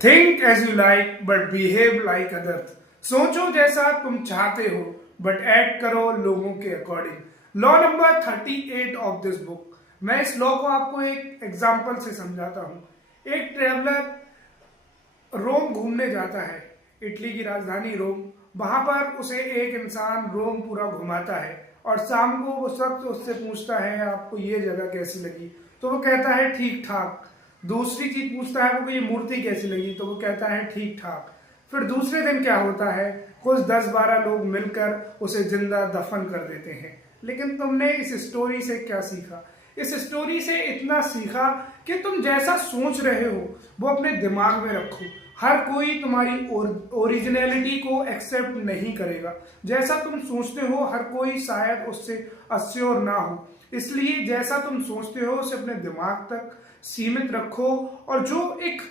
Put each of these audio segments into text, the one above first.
Think as you like but behave like others. सोचो जैसा तुम चाहते हो बट एक्ट करो लोगों के according. Law number 38 of this book. मैं इस लॉ को आपको एक एग्जाम्पल से समझाता हूं। एक ट्रेवलर रोम घूमने जाता है, इटली की राजधानी रोम। वहां पर उसे एक इंसान रोम पूरा घुमाता है और शाम को वो शख्स उससे पूछता है आपको ये जगह कैसी लगी, तो वो कहता है ठीक ठाक। दूसरी चीज पूछता है वो ये मूर्ति कैसी लगी, तो वो कहता है ठीक ठाक। फिर दूसरे दिन क्या होता है, कुछ 10-12 लोग मिलकर उसे जिंदा दफन कर देते हैं। लेकिन तुमने इस स्टोरी से क्या सीखा? इस स्टोरी से इतना सीखा कि तुम जैसा सोच रहे हो वो अपने दिमाग में रखो। हर कोई तुम्हारी ओरिजिनलिटी को एक्सेप्ट नहीं करेगा। जैसा तुम सोचते हो हर कोई शायद उससे अश्योर ना हो, इसलिए जैसा तुम सोचते हो उसे अपने दिमाग तक सीमित रखो और जो एक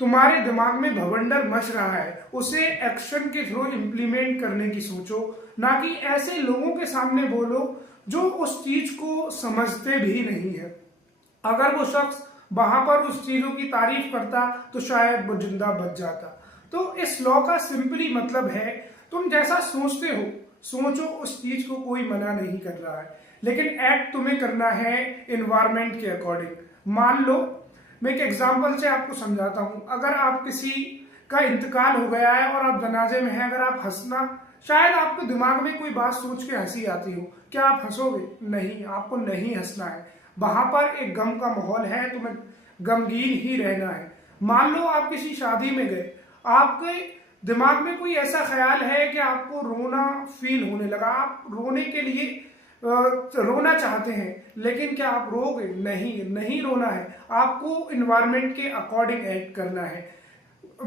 तुम्हारे दिमाग में भवंडर मच रहा है उसे एक्शन के थ्रू इंप्लीमेंट करने की सोचो, ना कि ऐसे लोगों के सामने बोलो जो उस चीज को समझते भी नहीं है। अगर वो शख्स वहां पर उस चीजों की तारीफ करता तो शायद वो जिंदा बच जाता। तो इस लॉ का सिंपली मतलब है तुम जैसा सोचते हो सोचो, उस चीज को कोई मना नहीं कर रहा है, लेकिन एक्ट तुम्हें करना है इन्वायरमेंट के अकॉर्डिंग। मान लो मैं एक एग्जांपल से आपको समझाता हूं। अगर आप किसी का इंतकाल हो गया है और आप जनाजे में हैं, अगर आप हंसना, शायद आपके दिमाग में कोई बात सोच के हंसी आती हो, क्या आप हंसोगे? नहीं, आपको नहीं हंसना है। वहां पर एक गम का माहौल है, तुम्हें गमगीन ही रहना है। मान लो आप किसी शादी में गए, आपके दिमाग में कोई ऐसा ख्याल है कि आपको रोना फील होने लगा, आप रोने के लिए रोना चाहते हैं, लेकिन क्या आप रोगे? नहीं, नहीं रोना है। आपको इन्वायरमेंट के अकॉर्डिंग एक्ट करना है।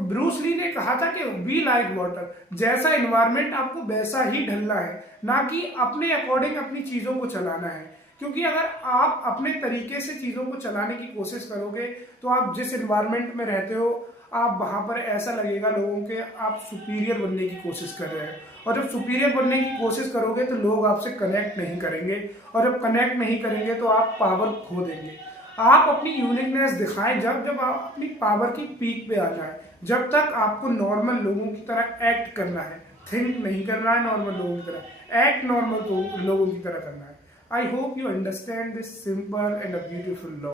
ब्रूस ली ने कहा था कि बी लाइक वाटर, जैसा इन्वायरमेंट आपको वैसा ही ढलना है, ना कि अपने अकॉर्डिंग अपनी चीजों को चलाना है। क्योंकि अगर आप अपने तरीके से चीजों को चलाने की कोशिश करोगे तो आप जिस इन्वायरमेंट में रहते हो आप वहां पर ऐसा लगेगा लोगों के आप सुपीरियर बनने की कोशिश कर रहे हैं, और जब सुपीरियर बनने की कोशिश करोगे तो लोग आपसे कनेक्ट नहीं करेंगे, और जब कनेक्ट नहीं करेंगे तो आप पावर खो देंगे। आप अपनी यूनिकनेस दिखाएं जब जब आप अपनी पावर की पीक पे आ जाए। जब तक आपको नॉर्मल लोगों की तरह एक्ट करना है, थिंक नहीं करना है नॉर्मल लोगों की तरह, एक्ट नॉर्मल लोगों की तरह करना है। I hope you understand this simple and a beautiful law.